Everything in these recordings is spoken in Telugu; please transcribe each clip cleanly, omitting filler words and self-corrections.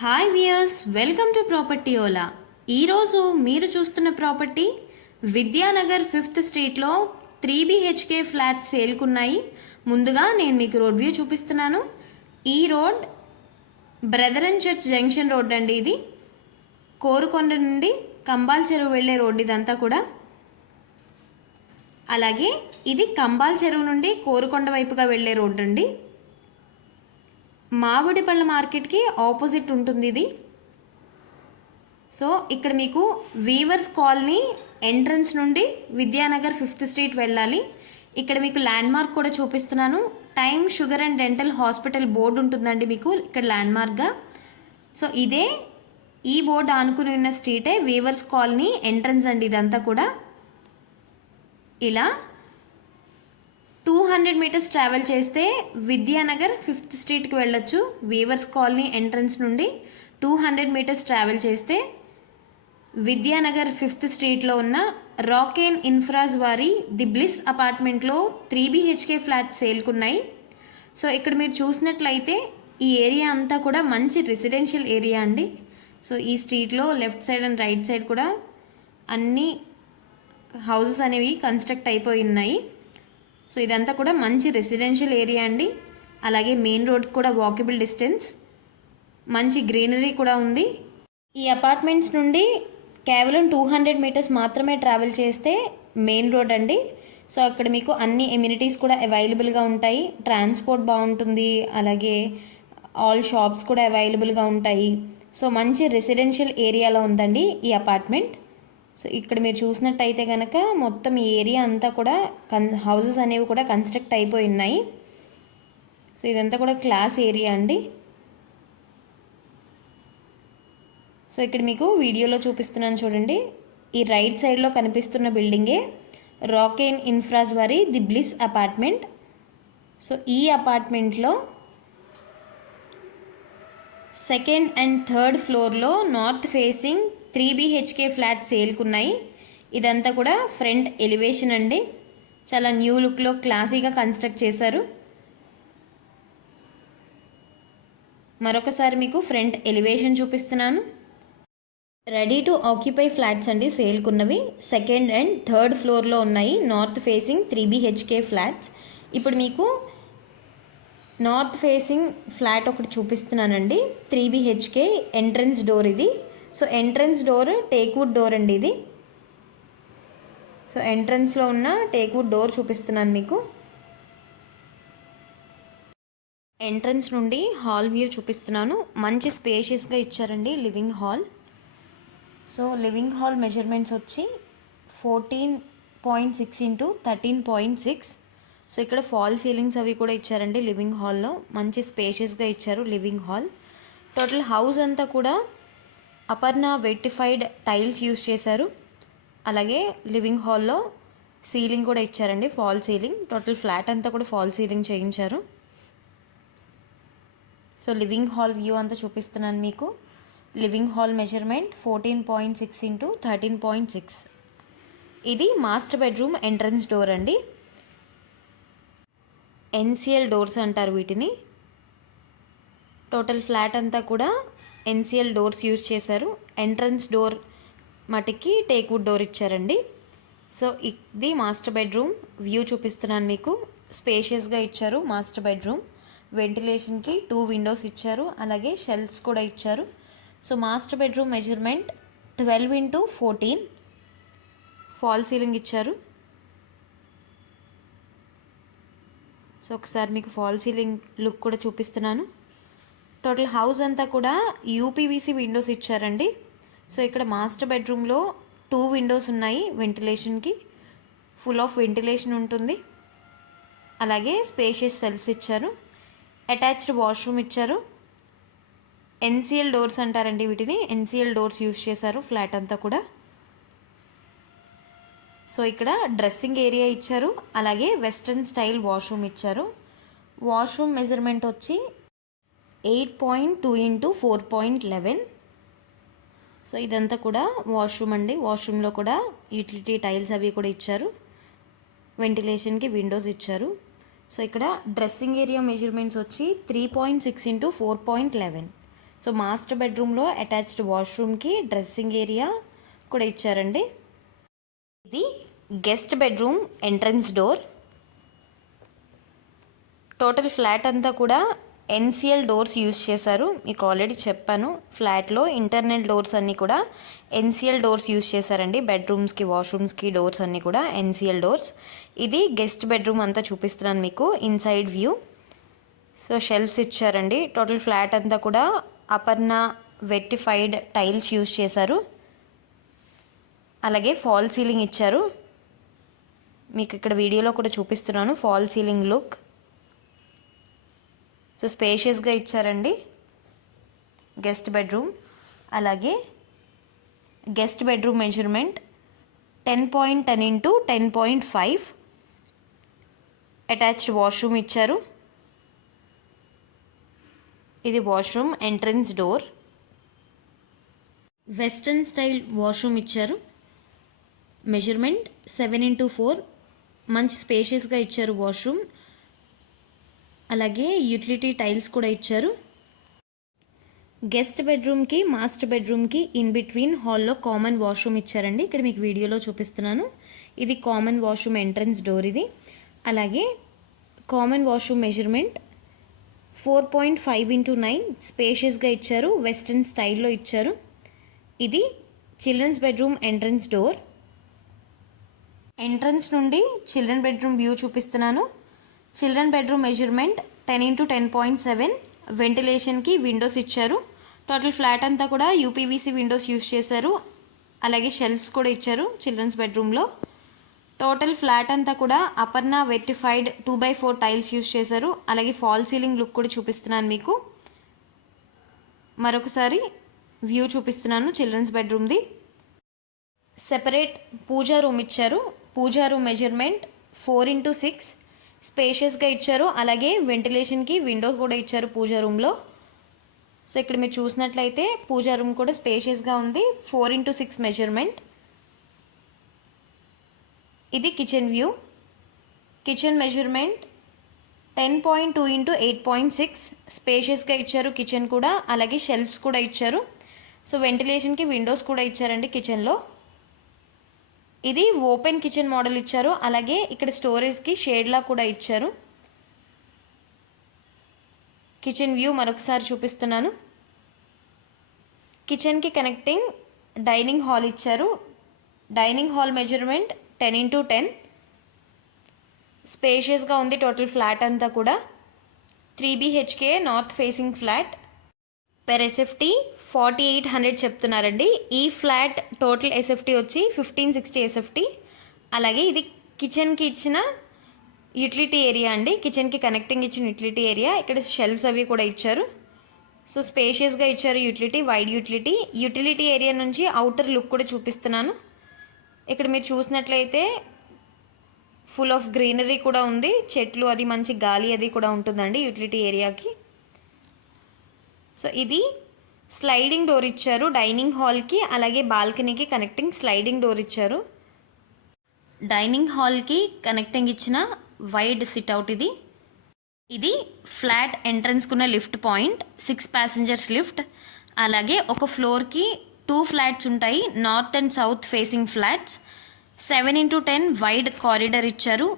Hi viewers, welcome to property Ola. ఈరోజు మీరు చూస్తున్న ప్రాపర్టీ విద్యానగర్ 5th స్ట్రీట్లో 3 BHK ఫ్లాట్ సేల్కున్నాయి. ముందుగా నేను మీకు రోడ్ వ్యూ చూపిస్తున్నాను. ఈ road brethren church junction road అండి. ఇది కోరుకొండ నుండి కంబాల్ చెరువు వెళ్ళే రోడ్ ఇదంతా కూడా. అలాగే ఇది కంబాల్ చెరువు నుండి కోరుకొండ వైపుగా వెళ్ళే రోడ్ అండి. మామిడిపళ్ళ మార్కెట్కి ఆపోజిట్ ఉంటుంది ఇది. సో ఇక్కడ మీకు వీవర్స్ కాలనీ ఎంట్రన్స్ నుండి విద్యానగర్ 5th స్ట్రీట్ వెళ్ళాలి. ఇక్కడ మీకు ల్యాండ్ మార్క్ కూడా చూపిస్తున్నాను. Time sugar and dental hospital board ఉంటుందండి మీకు ఇక్కడ ల్యాండ్ మార్క్గా. సో ఇదే ఈ బోర్డు ఆనుకుని ఉన్న స్ట్రీటే వీవర్స్ కాలనీ ఎంట్రన్స్ అండి. ఇదంతా కూడా ఇలా 200 మీటర్స్ ట్రావెల్ చేస్తే విద్యానగర్ 5th స్ట్రీట్కి వెళ్ళొచ్చు. వీవర్స్ కాలనీ ఎంట్రన్స్ నుండి 200 మీటర్స్ ట్రావెల్ చేస్తే విద్యానగర్ 5th స్ట్రీట్లో ఉన్న రాకేన్ ఇన్ఫ్రాజ్ వారి ది బ్లిస్ అపార్ట్మెంట్లో 3 BHK ఫ్లాట్ సేల్కున్నాయి. సో ఇక్కడ మీరు చూసినట్లయితే ఈ ఏరియా అంతా కూడా మంచి రెసిడెన్షియల్ ఏరియా అండి. సో ఈ స్ట్రీట్లో left side and right side కూడా అన్ని హౌసెస్ అనేవి కన్స్ట్రక్ట్ అయిపోయి ఉన్నాయి. సో ఇదంతా కూడా మంచి రెసిడెన్షియల్ ఏరియా అండి. అలాగే మెయిన్ రోడ్ కూడా వాకబుల్ డిస్టెన్స్, మంచి గ్రీనరీ కూడా ఉంది. ఈ అపార్ట్మెంట్స్ నుండి కేవలం 200 మీటర్స్ మాత్రమే ట్రావెల్ చేస్తే మెయిన్ రోడ్ అండి. సో అక్కడ మీకు అన్ని ఎమ్యూనిటీస్ కూడా అవైలబుల్గా ఉంటాయి. ట్రాన్స్పోర్ట్ బాగుంటుంది, అలాగే ఆల్ షాప్స్ కూడా అవైలబుల్గా ఉంటాయి. సో మంచి రెసిడెన్షియల్ ఏరియాలో ఉందండి ఈ అపార్ట్మెంట్. సో ఇక్కడ మీరు చూసినట్టయితే కనుక మొత్తం ఈ ఏరియా అంతా కూడా హౌసెస్ అనేవి కూడా కన్స్ట్రక్ట్ అయిపోయి ఉన్నాయి. సో ఇదంతా కూడా క్లాస్ ఏరియా అండి. సో ఇక్కడ మీకు వీడియోలో చూపిస్తున్నాను చూడండి. ఈ రైట్ సైడ్లో కనిపిస్తున్న బిల్డింగే రాకేన్ ఇన్ఫ్రాజ్ వారి ది బ్లిస్ అపార్ట్మెంట్. సో ఈ అపార్ట్మెంట్లో సెకండ్ అండ్ థర్డ్ ఫ్లోర్లో నార్త్ ఫేసింగ్ 3 BHK ఫ్లాట్ సేల్కున్నాయి. ఇదంతా కూడా ఫ్రంట్ ఎలివేషన్ అండి. చాలా న్యూ లుక్లో క్లాసీగా కన్స్ట్రక్ట్ చేశారు. మరొకసారి మీకు ఫ్రంట్ ఎలివేషన్ చూపిస్తున్నాను. రెడీ టు ఆక్యుపై ఫ్లాట్స్ అండి సేల్కున్నవి. సెకండ్ అండ్ థర్డ్ ఫ్లోర్లో ఉన్నాయి నార్త్ ఫేసింగ్ 3 BHK ఫ్లాట్స్. ఇప్పుడు మీకు నార్త్ ఫేసింగ్ ఫ్లాట్ ఒకటి చూపిస్తున్నానండి. 3 BHK ఎంట్రన్స్ డోర్ ఇది. So entrance door teakwood door అండి ఇది. సో ఎంట్రన్స్లో ఉన్న టేక్వుడ్ డోర్ చూపిస్తున్నాను మీకు. ఎంట్రన్స్ నుండి హాల్ వ్యూ చూపిస్తున్నాను. మంచి స్పేషియస్గా ఇచ్చారండి living hall. So living hall measurements వచ్చి 14.6 ఇంటూ 13.6. సో ఇక్కడ ఫాల్ సీలింగ్స్ అవి కూడా ఇచ్చారండి లివింగ్ హాల్లో. మంచి స్పేషియస్గా ఇచ్చారు లివింగ్ హాల్. టోటల్ హౌస్ అంతా కూడా అపర్ణ వెట్టిఫైడ్ టైల్స్ యూస్ చేశారు. అలాగే లివింగ్ హాల్లో సీలింగ్ కూడా ఇచ్చారండి, ఫాల్ సీలింగ్. టోటల్ ఫ్లాట్ అంతా కూడా ఫాల్ సీలింగ్ చేయించారు. సో లివింగ్ హాల్ వ్యూ అంతా చూపిస్తున్నాను మీకు. Living hall measurement 14.6 into 13.6. ఇది మాస్టర్ బెడ్రూమ్ ఎంట్రన్స్ డోర్ అండి. ఎన్సిఎల్ డోర్స్ అంటారు వీటిని. టోటల్ ఫ్లాట్ అంతా కూడా ఎన్సిఎల్ డోర్స్ యూజ్ చేశారు. ఎంట్రన్స్ డోర్ మటుకి టేక్వుడ్ డోర్ ఇచ్చారండి. సో ఇది మాస్టర్ బెడ్రూమ్ వ్యూ చూపిస్తున్నాను మీకు. స్పేషియస్గా ఇచ్చారు మాస్టర్ బెడ్రూమ్. వెంటిలేషన్కి 2 విండోస్ ఇచ్చారు, అలాగే షెల్ఫ్స్ కూడా ఇచ్చారు. So master bedroom measurement 12 into 14. Fall ceiling ఇచ్చారు. సో ఒకసారి మీకు ఫాల్ సీలింగ్ లుక్ కూడా చూపిస్తున్నాను. టోటల్ హౌస్ అంతా కూడా యూపీవీసీ విండోస్ ఇచ్చారండి. సో ఇక్కడ మాస్టర్ బెడ్రూమ్లో 2 విండోస్ ఉన్నాయి వెంటిలేషన్కి. ఫుల్ ఆఫ్ వెంటిలేషన్ ఉంటుంది. అలాగే స్పేషియస్ సెల్ఫ్స్ ఇచ్చారు. అటాచ్డ్ వాష్రూమ్ ఇచ్చారు. ఎన్సిఎల్ డోర్స్ అంటారండి వీటిని. ఎన్సిఎల్ డోర్స్ యూస్ చేశారు ఫ్లాట్ అంతా కూడా. సో ఇక్కడ డ్రెస్సింగ్ ఏరియా ఇచ్చారు, అలాగే వెస్ట్రన్ స్టైల్ వాష్రూమ్ ఇచ్చారు. వాష్రూమ్ మెజర్మెంట్ వచ్చి 8.2 ఇంటూ 4.11. సో ఇదంతా కూడా వాష్రూమ్ అండి. వాష్రూమ్లో కూడా యూటిలిటీ టైల్స్ అవి కూడా ఇచ్చారు. వెంటిలేషన్కి విండోస్ ఇచ్చారు. సో ఇక్కడ డ్రెస్సింగ్ ఏరియా మెజర్మెంట్స్ వచ్చి 3.6 ఇంటూ 4.11. సో మాస్టర్ బెడ్రూమ్లో అటాచ్డ్ వాష్రూమ్కి డ్రెస్సింగ్ ఏరియా కూడా ఇచ్చారండి. ఇది guest bedroom entrance door. Total flat అంతా కూడా ఎన్సిఎల్ డోర్స్ యూజ్ చేశారు. మీకు ఆల్రెడీ చెప్పాను, ఫ్లాట్లో ఇంటర్నల్ డోర్స్ అన్నీ కూడా ఎన్సిఎల్ డోర్స్ యూజ్ చేశారండి. బెడ్రూమ్స్కి వాష్రూమ్స్కి డోర్స్ అన్నీ కూడా ఎన్సిఎల్ డోర్స్. ఇది గెస్ట్ బెడ్రూమ్ అంతా చూపిస్తున్నాను మీకు ఇన్సైడ్ వ్యూ. సో షెల్ఫ్స్ ఇచ్చారండి. టోటల్ ఫ్లాట్ అంతా కూడా అపర్ణ వెట్టిఫైడ్ టైల్స్ యూజ్ చేశారు. అలాగే ఫాల్ సీలింగ్ ఇచ్చారు. మీకు ఇక్కడ వీడియోలో కూడా చూపిస్తున్నాను ఫాల్ సీలింగ్ లుక్. సో స్పేషియస్గా ఇచ్చారండి గెస్ట్ బెడ్రూమ్. అలాగే guest bedroom measurement 10.10 into 10.5. Attached washroom ఇచ్చారు. ఇది washroom entrance door. Western style washroom ఇచ్చారు. Measurement 7x4. మంచి స్పేషియస్గా ఇచ్చారు వాష్రూమ్. అలాగే యూటిలిటీ టైల్స్ కూడా ఇచ్చారు. గెస్ట్ బెడ్రూమ్కి మాస్టర్ బెడ్రూమ్కి ఇన్ బిట్వీన్ హాల్లో కామన్ వాష్రూమ్ ఇచ్చారండి. ఇక్కడ మీకు వీడియోలో చూపిస్తున్నాను. ఇది కామన్ వాష్రూమ్ ఎంట్రన్స్ డోర్ ఇది. అలాగే కామన్ వాష్రూమ్ మెజర్మెంట్ 4.5x9 స్పేషియస్గా ఇచ్చారు. వెస్ట్రన్ స్టైల్లో ఇచ్చారు. ఇది children's bedroom entrance door. Entrance నుండి చిల్డ్రన్ బెడ్రూమ్ వ్యూ చూపిస్తున్నాను. Children bedroom measurement 10x10.7. వెంటిలేషన్కి విండోస్ ఇచ్చారు. టోటల్ ఫ్లాట్ అంతా కూడా యూపీవీసీ విండోస్ యూజ్ చేశారు. అలాగే షెల్ఫ్స్ కూడా ఇచ్చారు చిల్డ్రన్స్ బెడ్రూమ్లో. టోటల్ ఫ్లాట్ అంతా కూడా Aparna vitrified 2x4 tiles use చేశారు. అలాగే ఫాల్ సీలింగ్ లుక్ కూడా చూపిస్తున్నాను మీకు. మరొకసారి వ్యూ చూపిస్తున్నాను చిల్డ్రన్స్ బెడ్రూమ్ది. సెపరేట్ పూజా రూమ్ ఇచ్చారు. పూజా రూమ్ మెజర్మెంట్ 4x6 స్పేషియస్గా ఇచ్చారు. అలాగే వెంటిలేషన్కి విండో కూడా ఇచ్చారు పూజా రూమ్లో. సో ఇక్కడ మీరు చూసినట్లయితే పూజా రూమ్ కూడా స్పేషియస్గా ఉంది. 4x6 measurement. ఇది kitchen view. Kitchen measurement 10.2x8.6 స్పేషియస్గా ఇచ్చారు కిచెన్ కూడా. అలాగే షెల్ఫ్స్ కూడా ఇచ్చారు. సో వెంటిలేషన్కి విండోస్ కూడా ఇచ్చారండి కిచెన్లో. ఇది ఓపెన్ కిచెన్ మోడల్ ఇచ్చారు. అలాగే ఇక్కడ స్టోరేజ్కి షేడ్లా కూడా ఇచ్చారు. కిచెన్ వ్యూ మరొకసారి చూపిస్తున్నాను. కిచెన్కి కనెక్టింగ్ డైనింగ్ హాల్ ఇచ్చారు. Dining hall measurement 10x10. స్పేషియస్గా ఉంది టోటల్ ఫ్లాట్ అంతా కూడా. 3 BHK north facing flat. Per SFT 4800 చెప్తున్నారండి. ఈ ఫ్లాట్ టోటల్ ఎస్ఎఫ్టీ వచ్చి 1560 ఎస్ఎఫ్టీ. అలాగే ఇది కిచెన్కి ఇచ్చిన యూటిలిటీ ఏరియా అండి. కిచెన్కి కనెక్టింగ్ ఇచ్చిన యూటిలిటీ ఏరియా. ఇక్కడ షెల్ఫ్స్ అవి కూడా ఇచ్చారు. సో స్పేషియస్గా ఇచ్చారు utility, wide utility. Utility area నుంచి అవుటర్ లుక్ కూడా చూపిస్తున్నాను. ఇక్కడ మీరు చూసినట్లయితే ఫుల్ ఆఫ్ గ్రీనరీ కూడా ఉంది. చెట్లు అది మంచి గాలి అది కూడా ఉంటుందండి యూటిలిటీ ఏరియాకి. సో ఇది స్లైడింగ్ డోర్ ఇచ్చారు డైనింగ్ హాల్కి. అలాగే బాల్కనీకి కనెక్టింగ్ స్లైడింగ్ డోర్ ఇచ్చారు. డైనింగ్ హాల్కి కనెక్టింగ్ ఇచ్చిన వైడ్ సిట్అవుట్ ఇది. ఇది ఫ్లాట్ ఎంట్రన్స్కున్న లిఫ్ట్ పాయింట్, 6 ప్యాసింజర్స్ లిఫ్ట్. అలాగే ఒక ఫ్లోర్కి 2 ఫ్లాట్స్ ఉంటాయి, north and south facing flats. 7x10 wide corridor ఇచ్చారు.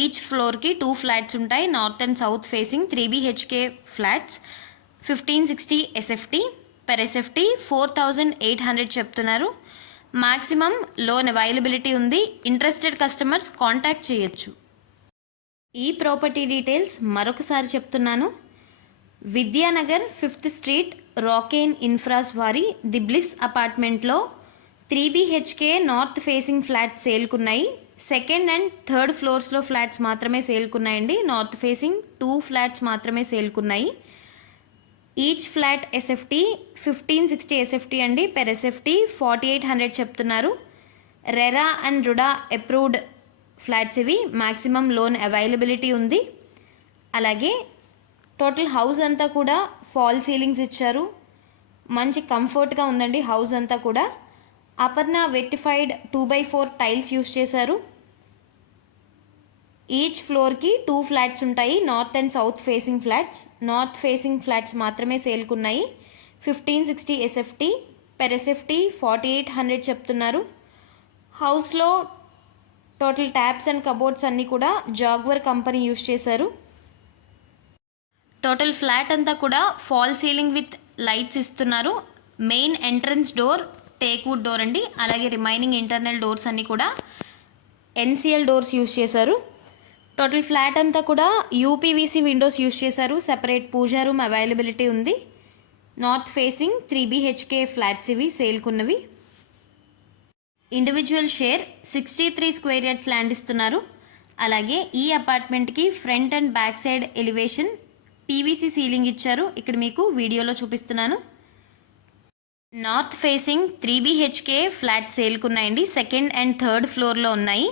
ఈచ్ ఫ్లోర్కి 2 ఫ్లాట్స్ ఉంటాయి, north and south facing 3 BHK flats. 1560 SFT. Per SFT 4800 చెప్తున్నారు. మ్యాక్సిమం లోన్ అవైలబిలిటీ ఉంది. ఇంట్రెస్టెడ్ కస్టమర్స్ కాంటాక్ట్ చేయొచ్చు. ఈ ప్రాపర్టీ డీటెయిల్స్ మరొకసారి చెప్తున్నాను. విద్యానగర్ 5th స్ట్రీట్ రాకేన్ ఇన్ఫ్రాస్ వారి ది బ్లిస్ అపార్ట్మెంట్లో 3 BHK నార్త్ ఫేసింగ్ ఫ్లాట్స్ సేల్కున్నాయి. సెకండ్ అండ్ థర్డ్ ఫ్లోర్స్లో ఫ్లాట్స్ మాత్రమే సేల్కున్నాయండి. నార్త్ ఫేసింగ్ 2 ఫ్లాట్స్ మాత్రమే సేల్కున్నాయి. ఈచ్ ఫ్లాట్ ఎస్ఎఫ్టీ 1560 ఎస్ఎఫ్టీ అండి. పెర్ ఎస్ఎఫ్టీ 4800 చెప్తున్నారు. RERA and RUDA approved flats ఇవి. మ్యాక్సిమం లోన్ అవైలబిలిటీ ఉంది. అలాగే టోటల్ హౌస్ అంతా కూడా ఫాల్ సీలింగ్స్ ఇచ్చారు. మంచి కంఫర్ట్గా ఉందండి హౌస్ అంతా కూడా. Aparna vitrified 2x4 tiles use చేశారు. ఈచ్ ఫ్లోర్కి 2 ఫ్లాట్స్ ఉంటాయి, north and south facing flats. North facing flats మాత్రమే సేల్కున్నాయి. 1560 SFT, పెర్ SFT 4800 చెప్తున్నారు. హౌస్లో టోటల్ ట్యాప్స్ అండ్ కబోర్డ్స్ అన్నీ కూడా జాగ్వర్ కంపెనీ యూస్ చేశారు. టోటల్ ఫ్లాట్ అంతా కూడా ఫాల్ సీలింగ్ విత్ లైట్స్ ఇస్తున్నారు. Main entrance door teak wood door అండి. అలాగే రిమైనింగ్ ఇంటర్నల్ డోర్స్ అన్నీ కూడా NCL డోర్స్ యూస్ చేశారు. టోటల్ ఫ్లాట్ అంతా కూడా UPVC విండోస్ యూస్ చేశారు. సెపరేట్ పూజా రూమ్ అవైలబిలిటీ ఉంది. నార్త్ ఫేసింగ్ 3 BHK ఫ్లాట్స్ ఇవి సేల్కున్నవి. Individual share 63 square yards land ఇస్తున్నారు. అలాగే ఈ అపార్ట్మెంట్కి front and back side elevation PVC ceiling ఇచ్చారు. ఇక్కడ మీకు వీడియోలో చూపిస్తున్నాను. నార్త్ ఫేసింగ్ 3 BHK ఫ్లాట్ సేల్కున్నాయండి. సెకండ్ అండ్ థర్డ్ ఫ్లోర్లో ఉన్నాయి.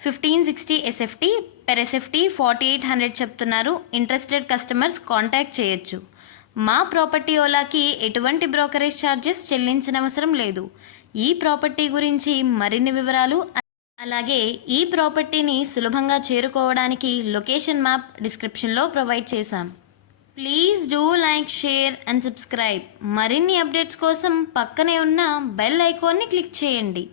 1560 SFT, పెర్ SFT 4800 చెప్తున్నారు. ఇంట్రెస్టెడ్ కస్టమర్స్ కాంటాక్ట్ చేయొచ్చు. మా ప్రాపర్టీ ఓలాకి ఎటువంటి బ్రోకరేజ్ ఛార్జెస్ చెల్లించిన అవసరం లేదు. ఈ ప్రాపర్టీ గురించి మరిన్ని వివరాలు అలాగే ఈ ప్రాపర్టీని సులభంగా చేరుకోవడానికి లొకేషన్ మ్యాప్ డిస్క్రిప్షన్లో ప్రొవైడ్ చేశాం. Please do like, share and subscribe. మరిన్ని అప్డేట్స్ కోసం పక్కనే ఉన్న బెల్ ఐకాన్ని క్లిక్ చేయండి.